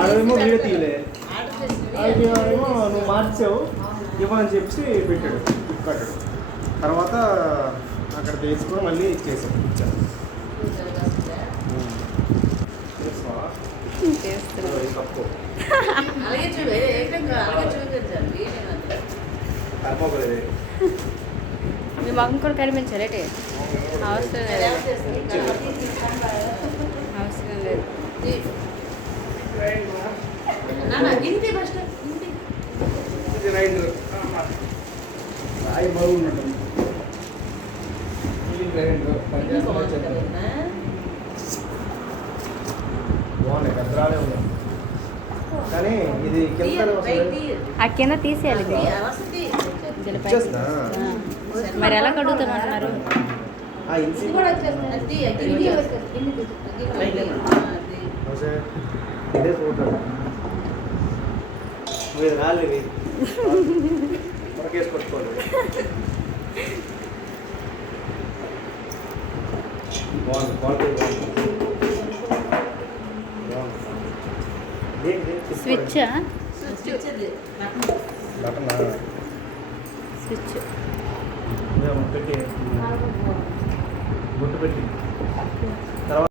ఆడేమో వీడియో తీయలే, ఏమో నువ్వు మార్చావు ఇవ్వని చెప్పి పెట్టాడు ఫ్లిప్కార్ట్. తర్వాత అక్కడ తీసుకొని మళ్ళీ ఇచ్చేసాడు. తప్పు మీ మగం కూడా కనిపించాలేటే అవసరం లేదు, అవసరం లేదు. రాయి బాగున్నట్టు బాగున్నాయి, పెద్దరాలే ఉన్నాయి. కానీ ఇది కింద ఆ కింద తీసేయాలి ఇది. ఇచ్చేస్తున్నా. మరి ఎలా కడుగుతామన్నారు? ఇదే చూడండి, మీరు రాలేదు మనకేసి పట్టుకోండి. బాగుంది, క్వాలిటీ బాగుంది. స్విచ్చా? బటనా స్విచ్ పెట్టి గుట్టు పెట్టి తర్వాత